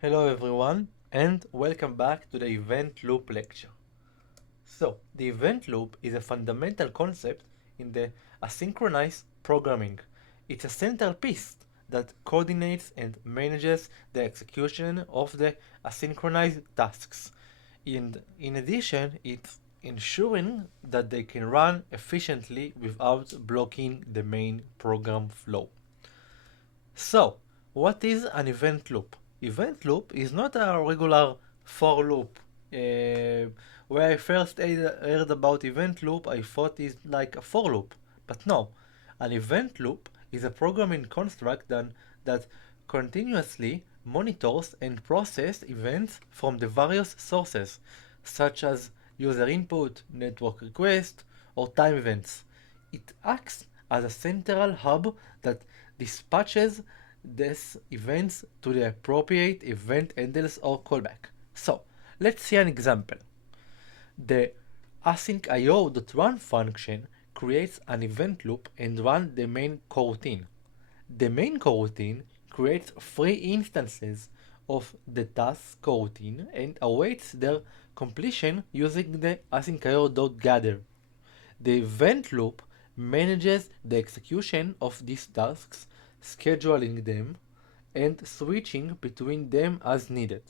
Hello everyone and welcome back to the event loop lecture. So, the event loop is a fundamental concept in the asynchronous programming. It's a centerpiece that coordinates and manages the execution of the asynchronous tasks. In addition, it's ensuring that they can run efficiently without blocking the main program flow. So, what is an event loop? Event loop is not a regular for loop. When I first heard about event loop, I thought it's like a for loop. But no, an event loop is a programming construct that continuously monitors and processes events from the various sources, such as user input, network request, or time events. It acts as a central hub that dispatches these events to the appropriate event handlers or callback. So, let's see an example. The asyncIO.run function creates an event loop and runs the main coroutine. The main coroutine creates three instances of the task coroutine and awaits their completion using the asyncIO.gather. The event loop manages the execution of these tasks, scheduling them, and switching between them as needed.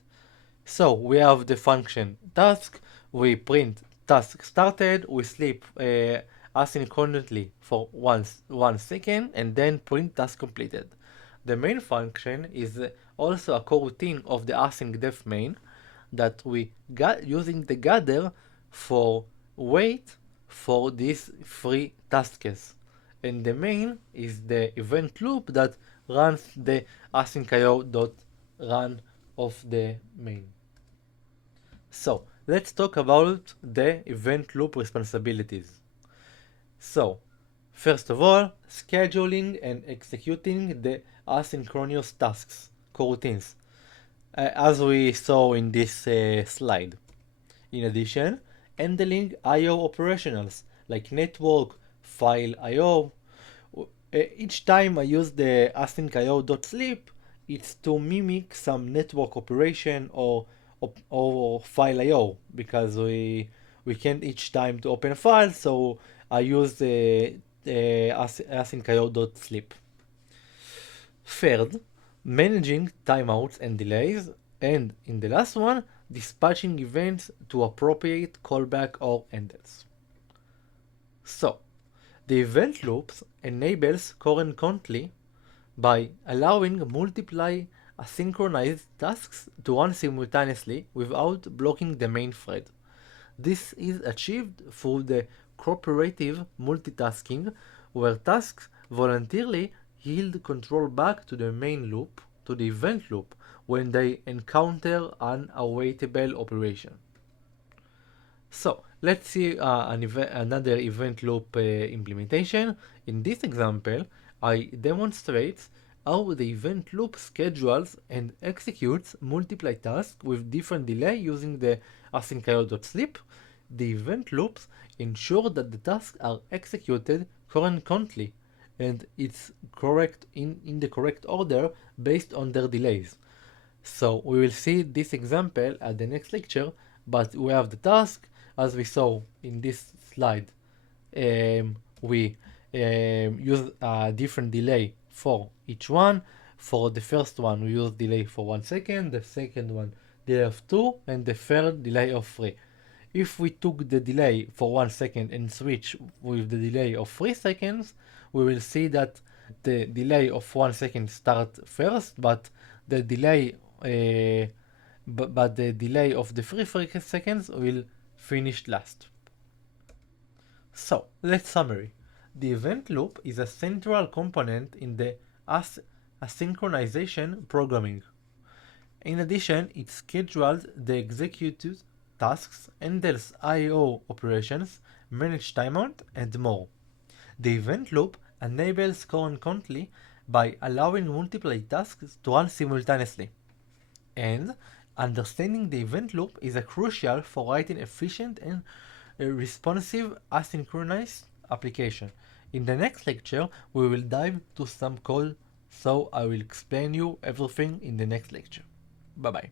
So we have the function task, we print task started, we sleep asynchronously for 1 second, and then print task completed. The main function is also a coroutine of the async def main that we got using the gather for wait for these three tasks. And the main is the event loop that runs the asyncIO.run of the main. So let's talk about the event loop responsibilities. So, first of all, scheduling and executing the asynchronous tasks, coroutines, as we saw in this slide. In addition, handling I/O operationals like network, file I/O. Each time I use the asyncIO.sleep, it's to mimic some network operation or file I/O because we can't each time to open a file, so I use the asyncIO.sleep. Third, managing timeouts and delays, and in the last one, dispatching events to appropriate callback or handles. So, the event loops enables concurrently by allowing multiply asynchronous tasks to run simultaneously without blocking the main thread. This is achieved through the cooperative multitasking, where tasks voluntarily yield control back to the main loop, to the event loop, when they encounter an awaitable operation. So let's see another event loop implementation. In this example, I demonstrate how the event loop schedules and executes multiple tasks with different delay using the asyncIO.sleep. The event loops ensure that the tasks are executed concurrently and it's correct in the correct order based on their delays. So we will see this example at the next lecture, but we have the task as we saw in this slide. We use a different delay for each one. For the first one, we use delay for 1 second, the second one delay of 2, and the third delay of 3. If we took the delay for 1 second and switch with the delay of 3 seconds, we will see that the delay of 1 second start first, but the delay but the delay of the 3 seconds will finish last. So let's summary. The event loop is a central component in the asynchronization programming. In addition, it schedules the executed tasks, handles I/O operations, manages timeout, and more. The event loop enables concurrently by allowing multiple tasks to run simultaneously. And understanding the event loop is a crucial for writing efficient and responsive asynchronous application. In the next lecture, we will dive to some code, so I will explain you everything in the next lecture. Bye bye.